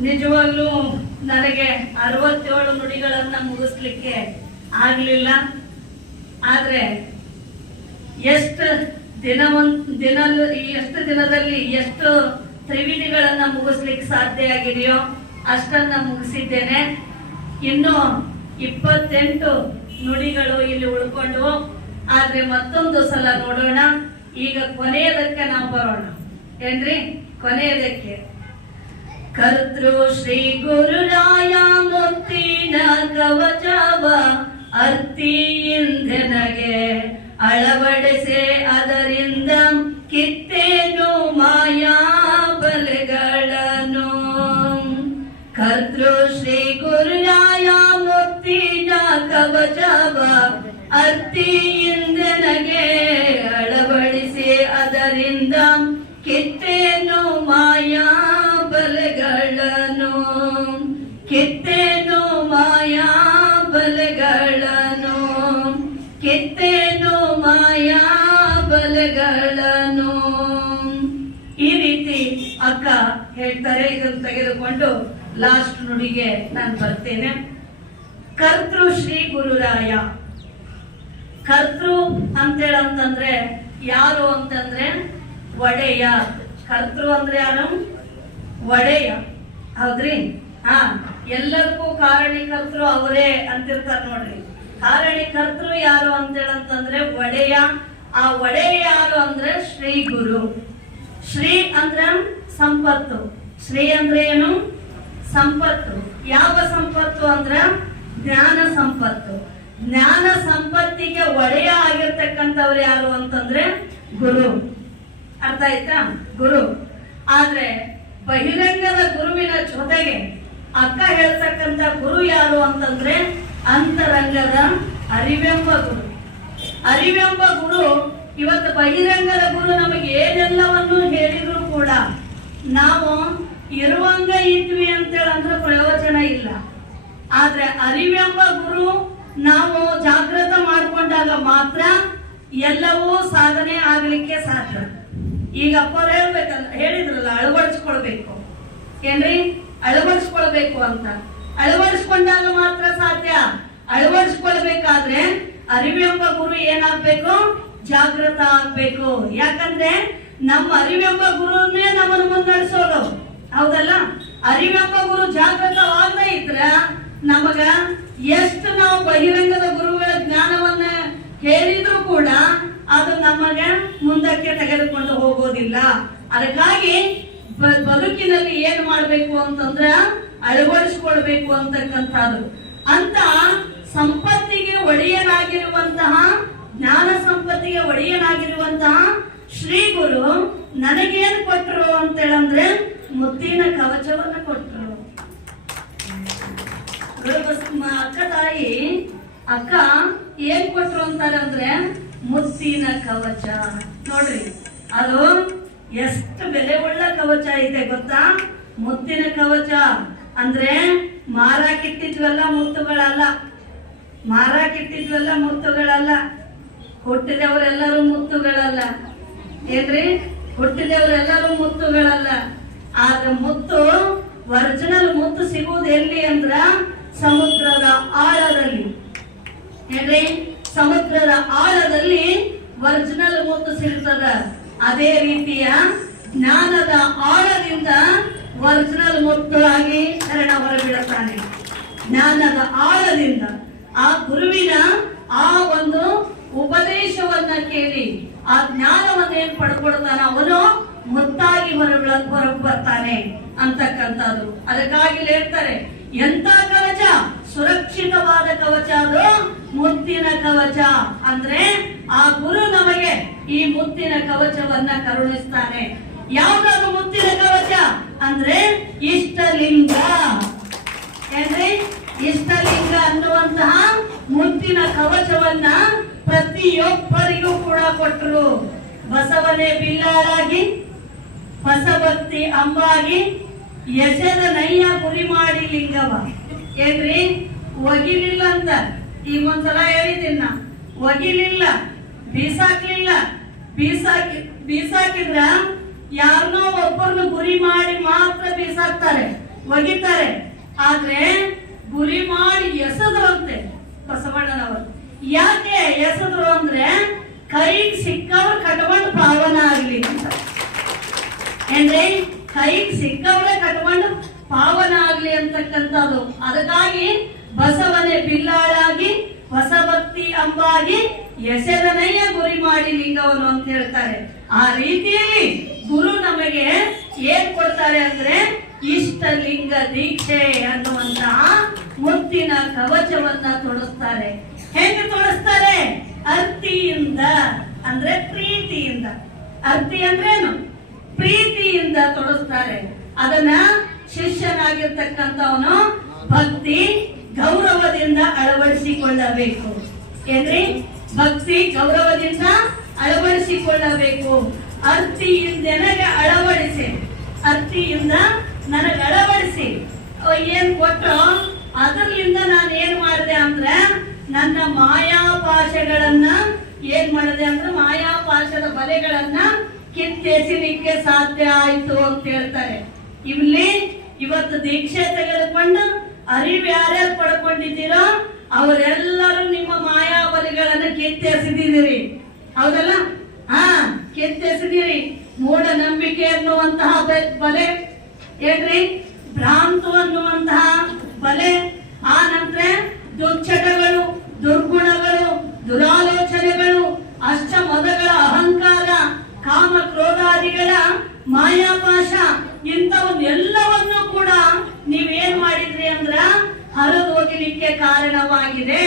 ನಿಜವಾಗ್ಲೂ ನನಗೆ ಅರವತ್ತೇಳು ನುಡಿಗಳನ್ನ ಮುಗಿಸ್ಲಿಕ್ಕೆ ಆಗ್ಲಿಲ್ಲ. ಆದ್ರೆ ಎಷ್ಟು ದಿನ ದಿನ ಎಷ್ಟು ದಿನದಲ್ಲಿ ಎಷ್ಟು ತ್ರಿವಿಧಿಗಳನ್ನ ಮುಗಿಸ್ಲಿಕ್ಕೆ ಸಾಧ್ಯ ಆಗಿದೆಯೋ ಅಷ್ಟನ್ನ ಮುಗಿಸಿದ್ದೇನೆ. ಇನ್ನು ಇಪ್ಪತ್ತೆಂಟು ನುಡಿಗಳು ಇಲ್ಲಿ ಉಳ್ಕೊಂಡು ಆದ್ರೆ ಮತ್ತೊಂದು ಸಲ ನೋಡೋಣ. ಈಗ ಕೊನೆಯದಕ್ಕೆ ನಾವು ಬರೋಣ. ಏನ್ರಿ? ಕೊನೆಯದಕ್ಕೆ. ಕರ್ತೃ ಶ್ರೀ ಗುರುರಾಯ ಮುತ್ತಿನ ಕವಚವ ಇಂದನಗೆ ಅಳವಡಿಸೆ ಅದರಿಂದ ಕಿತ್ತೇನು ಮಾಯಾ ಬಲೆಗಳನ್ನು. ಕರ್ತೃ ಶ್ರೀ ಗುರುರಾಯ ಮುತ್ತಿನ ಕವಚವ ಇಂದನಗೆ ಅಳವಡಿಸಿ ಅದರಿಂದ ಕಿತ್ತೇನು ಹೇಳ್ತಾರೆ, ಇದನ್ನು ತೆಗೆದುಕೊಂಡು ಲಾಸ್ಟ್ ನುಡಿಗೆ ನಾನು ಬರ್ತೇನೆ. ಕರ್ತೃ ಶ್ರೀ ಗುರುರಾಯ. ಕರ್ತೃ ಅಂತೇಳಂತಂದ್ರೆ ಯಾರು ಅಂತಂದ್ರೆ ಒಡೆಯ. ಕರ್ತೃ ಅಂದ್ರೆ ಯಾರು? ಒಡೆಯ. ಹೌದ್ರಿ? ಹಾ ಎಲ್ಲದಕ್ಕೂ ಕಾರಣಿಕರ್ತೃ ಅವರೇ ಅಂತಿರ್ತಾರೆ ನೋಡ್ರಿ. ಕಾರಣಿಕರ್ತೃ ಯಾರು ಅಂತೇಳಂತಂದ್ರೆ ಒಡೆಯ. ಆ ಒಡೆಯ ಯಾರು ಅಂದ್ರೆ ಶ್ರೀ ಗುರು. ಶ್ರೀ ಅಂದ್ರ ಸಂಪತ್ತು. ಶ್ರೀ ಅಂದ್ರೆ ಏನು? ಸಂಪತ್ತು. ಯಾವ ಸಂಪತ್ತು ಅಂದ್ರ? ಜ್ಞಾನ ಸಂಪತ್ತು. ಜ್ಞಾನ ಸಂಪತ್ತಿಗೆ ಒಡೆಯ ಆಗಿರ್ತಕ್ಕಂಥವ್ರು ಯಾರು ಅಂತಂದ್ರೆ ಗುರು. ಅರ್ಥ ಆಯ್ತಾ? ಗುರು. ಆದ್ರೆ ಬಹಿರಂಗದ ಗುರುವಿನ ಜೊತೆಗೆ ಅಕ್ಕ ಹೇಳ್ತಕ್ಕಂಥ ಗುರು ಯಾರು ಅಂತಂದ್ರೆ ಅಂತರಂಗದ ಅರಿವೆಂಬ ಗುರು. ಅರಿವೆಂಬ ಗುರು ಇವತ್ತು ಬಹಿರಂಗದ ಗುರು ನಮಗೆ ಏನೆಲ್ಲವನ್ನು ಹೇಳಿದ್ರು ಕೂಡ ನಾವು ಇರುವಂಗ ಇದ್ವಿ ಅಂತೇಳಿ ಅಂದ್ರೆ ಪ್ರಯೋಜನ ಇಲ್ಲ. ಆದ್ರೆ ಅರಿವೆಂಬ ಗುರು ನಾವು ಜಾಗೃತ ಮಾಡಿಕೊಂಡಾಗ ಮಾತ್ರ ಎಲ್ಲವೂ ಸಾಧನೆ ಆಗಲಿಕ್ಕೆ ಸಾಧ್ಯ. ಈಗ ಅಪ್ಪರು ಹೇಳ್ಬೇಕಂತ ಹೇಳಿದ್ರಲ್ಲ, ಅಳವಡಿಸ್ಕೊಳ್ಬೇಕು. ಏನ್ರಿ? ಅಳವಡಿಸ್ಕೊಳ್ಬೇಕು ಅಂತ. ಅಳವಡಿಸ್ಕೊಂಡಾಗ ಮಾತ್ರ ಸಾಧ್ಯ. ಅಳವಡಿಸ್ಕೊಳ್ಬೇಕಾದ್ರೆ ಅರಿವೆಂಬ ಗುರು ಏನಾಗ್ಬೇಕು? ಜಾಗೃತ ಆಗ್ಬೇಕು. ಯಾಕಂದ್ರೆ ನಮ್ಮ ಅರಿವೆಂಬ ಗುರುನೇ ನಮ್ಮನ್ನು ಮುನ್ನಡೆಸೋದು. ಹೌದಲ್ಲ? ಅರಿವೆಂಬ ಗುರು ಜಾಗೃತವಾಗದೇ ಇದ್ರ ನಮಗ ಎಷ್ಟು ನಾವು ಬಹಿರಂಗದ ಗುರುಗಳ ಜ್ಞಾನವನ್ನ ಹೇಳಿದ್ರು ಕೂಡ ಅದು ನಮಗೆ ಮುಂದಕ್ಕೆ ತೆಗೆದುಕೊಂಡು ಹೋಗೋದಿಲ್ಲ. ಅದಕ್ಕಾಗಿ ಬದುಕಿನಲ್ಲಿ ಏನ್ ಮಾಡ್ಬೇಕು ಅಂತಂದ್ರ ಅಳವಡಿಸ್ಕೊಳ್ಬೇಕು ಅಂತಕ್ಕಂಥದ್ದು. ಅಂತ ಸಂಪತ್ತಿಗೆ ಒಡೆಯನಾಗಿರುವಂತಹ ಜ್ಞಾನ ಸಂಪತ್ತಿಗೆ ಒಡೆಯನಾಗಿರುವಂತಹ ಶ್ರೀ ಗುರು ನನಗೇನು ಕೊಟ್ಟರು ಅಂತೇಳಂದ್ರೆ ಮುತ್ತಿನ ಕವಚವನ್ನ ಕೊಟ್ಟರು ಅಕ್ಕ ತಾಯಿ, ಅಕ್ಕ ಏನ್ ಕೊಟ್ರು ಅಂತಾರೆ ಅಂದ್ರೆ ಮುತ್ತಿನ ಕವಚ. ನೋಡ್ರಿ, ಅದು ಎಷ್ಟು ಬೆಲೆ ಉಳ್ಳ ಕವಚ ಇದೆ ಗೊತ್ತಾ? ಮುತ್ತಿನ ಕವಚ ಅಂದ್ರೆ ಮಾರಾಕಿಟ್ಟಿದ್ವಲ್ಲ ಮುತ್ತುಗಳಲ್ಲ. ಮಾರಾಕಿಟ್ಟಿದ್ವಲ್ಲ ಮುತ್ತುಗಳಲ್ಲ. ಹುಟ್ಟಿದವರೆಲ್ಲರೂ ಮುತ್ತುಗಳಲ್ಲ. ಏನ್ರಿ? ಹುಟ್ಟಿದವರೆಲ್ಲರೂ ಮುತ್ತುಗಳಲ್ಲ. ಆದ್ರೆ ಮುತ್ತು ಒರಿಜಿನಲ್ ಮುತ್ತು ಸಿಗುವುದು ಎಲ್ಲಿ ಅಂದ್ರ ಸಮುದ್ರದ ಆಳದಲ್ಲಿ. ಏನ್ರಿ? ಸಮುದ್ರದ ಆಳದಲ್ಲಿ ಒರಿಜಿನಲ್ ಮುತ್ತು ಸಿಗ್ತದ. ಅದೇ ರೀತಿಯ ಜ್ಞಾನದ ಆಳದಿಂದ ಒರಿಜಿನಲ್ ಮುತ್ತು ಆಗಿ ಶರಣ ಹೊರಬಿಡುತ್ತಾನೆ. ಜ್ಞಾನದ ಆಳದಿಂದ ಆ ಗುರುವಿನ ಆ ಒಂದು ಉಪದೇಶವನ್ನ ಕೇಳಿ ಆ ಜ್ಞಾನವನ್ನ ಏನ್ ಪಡ್ಕೊಳ್ತಾನ ಅವನು ಮುತ್ತಾಗಿ ಹೊರ ಹೊರಗೆ ಬರ್ತಾನೆ ಅಂತಕ್ಕಂಥದ್ದು. ಅದಕ್ಕಾಗಿ ಹೇಳ್ತಾರೆ ಎಂತ ಕವಚ? ಸುರಕ್ಷಿತವಾದ ಕವಚ ಅದು? ಮುತ್ತಿನ ಕವಚ. ಅಂದ್ರೆ ಆ ಗುರು ನಮಗೆ ಈ ಮುತ್ತಿನ ಕವಚವನ್ನ ಕರುಣಿಸ್ತಾನೆ. ಯಾವ್ದಾದ್ರು ಮುತ್ತಿನ ಕವಚ? ಅಂದ್ರೆ ಇಷ್ಟಲಿಂಗ ಏನ್ರಿ ಇಷ್ಟಲಿಂಗ ಅನ್ನುವಂತಹ ಮುತ್ತಿನ ಕವಚವನ್ನ ಪ್ರತಿಯೊಬ್ಬರಿಗೂ ಕೂಡ ಕೊಟ್ಟರು ಬಸವನೇ ಬಿಲ್ಲಾರಾಗಿ ಬಸಭಕ್ತಿ ಅಂಬಾಗಿ ಎಸೆದ ನಯ್ಯ ಗುರಿ ಮಾಡಿ ಲಿಂಗವ. ಏನ್ರಿ? ಒಗಿಲಿಲ್ಲ ಅಂತ. ಈ ಒಂದ್ಸಲ ಹೇಳಿದ್ದೀನಿ ನಾ. ಒಗಿಲಿಲ್ಲ, ಬೀಸಾಕ್ಲಿಲ್ಲ. ಬೀಸಾಕಿ, ಬೀಸಾಕಿದ್ರ ಯಾರನ್ನೋ ಒಬ್ಬರನ್ನು ಗುರಿ ಮಾಡಿ ಮಾತ್ರ ಬೀಸಾಕ್ತಾರೆ, ಒಗಿತಾರೆ. ಆದ್ರೆ ಗುರಿ ಮಾಡಿ ಎಸದ್ರಂತೆ ಬಸವಣ್ಣನವರು. ಯಾಕೆ ಎಸದ್ರು ಅಂದ್ರೆ ಕೈಗೆ ಸಿಕ್ಕವ್ರ ಕಟ್ಕೊಂಡು ಪಾವನ ಆಗ್ಲಿ ಅಂತ. ಅಂದ್ರೆ ಕೈಗೆ ಸಿಕ್ಕವ್ರೆ ಕಟ್ಕೊಂಡು ಪಾವನ ಆಗ್ಲಿ ಅಂತಕ್ಕಂಥದ್ದು. ಅದಕ್ಕಾಗಿ ಬಸವನೇ ಬಿಲ್ಲಾಳಾಗಿ ಹೊಸ ಭಕ್ತಿ ಅಂಬಾಗಿ ಎಸೆದನೆಯ ಗುರಿ ಮಾಡಿ ಲಿಂಗವನು ಅಂತ ಹೇಳ್ತಾರೆ. ಆ ರೀತಿಯಲ್ಲಿ ಗುರು ನಮಗೆ ಏನ್ ಕೊಡ್ತಾರೆ ಅಂದ್ರೆ ಇಷ್ಟ ಲಿಂಗ ದೀಕ್ಷೆ ಅನ್ನುವಂತಹ ಮುತ್ತಿನ ಕವಚವನ್ನ ತೊಡಸ್ತಾರೆ. ಹೆಂಗೆ ತೋರಿಸ್ತಾರೆ? ಅರ್ತಿಯಿಂದ, ಅಂದ್ರೆ ಪ್ರೀತಿಯಿಂದ. ಅರ್ತಿ ಅಂದ್ರೇನು? ಪ್ರೀತಿಯಿಂದ ತೊಡಸ್ತಾರೆ ಅದನ್ನ ಶಿಷ್ಯನಾಗಿರ್ತಕ್ಕಂಥವನು ಭಕ್ತಿ ಗೌರವದಿಂದ ಅಳವಡಿಸಿಕೊಳ್ಳಬೇಕು. ಏನ್ರಿ? ಭಕ್ತಿ ಗೌರವದಿಂದ ಅಳವಡಿಸಿಕೊಳ್ಳಬೇಕು. ಅರ್ತಿಯಿಂದ ನನಗೆ ಅಳವಡಿಸಿ. ಅರ್ತಿಯಿಂದ ನನಗೆ ಅಳವಡಿಸಿ. ಏನ್ ಕೊಟ್ಟರು ಅದರಿಂದ ನಾನು ಏನ್ ಮಾಡಿದೆ ಅಂದ್ರೆ ನನ್ನ ಮಾಯಾಪಾಶಗಳನ್ನ ಏನ್ ಮಾಡಿದೆ ಅಂದ್ರೆ ಮಾಯಾಪಾಶದ ಬಲೆಗಳನ್ನ ಕಿತ್ತೆಸಿಲಿಕ್ಕೆ ಸಾಧ್ಯ ಆಯ್ತು ಅಂತ ಹೇಳ್ತಾರೆ. ಇಲ್ಲಿ ಇವತ್ತು ದೀಕ್ಷೆ ತೆಗೆದುಕೊಂಡು ಅರಿವು ಪಡ್ಕೊಂಡಿದ್ದೀರೋ ಅವರೆಲ್ಲರೂ ನಿಮ್ಮ ಮಾಯಾ ಬಲೆಗಳನ್ನ ಕಿತ್ತೆಸಿದಿದ್ದೀರಿ. ಹೌದಲ್ಲ? ಹಾ, ಕಿತ್ತೆಸಿದಿರಿ. ಮೂಢ ನಂಬಿಕೆ ಅನ್ನುವಂತಹ ಬಲೆ. ಏನ್ರಿ ಭ್ರಾಂತು ಅನ್ನುವಂತಹ ಬಲೆ. ಆ ನಂತರ ದುಶ್ಚಟಗಳು ಕ್ರೋಧಾದಿಗಳ ಮಾಯಾಪಾಶ ಇಂಥವನ್ನೆಲ್ಲವನ್ನು ಕೂಡ ನೀವೇನ್ ಮಾಡಿದ್ರಿ ಅಂದ್ರ ಹರಿದು ಹೋಗಲಿಕ್ಕೆ ಕಾರಣವಾಗಿದೆ.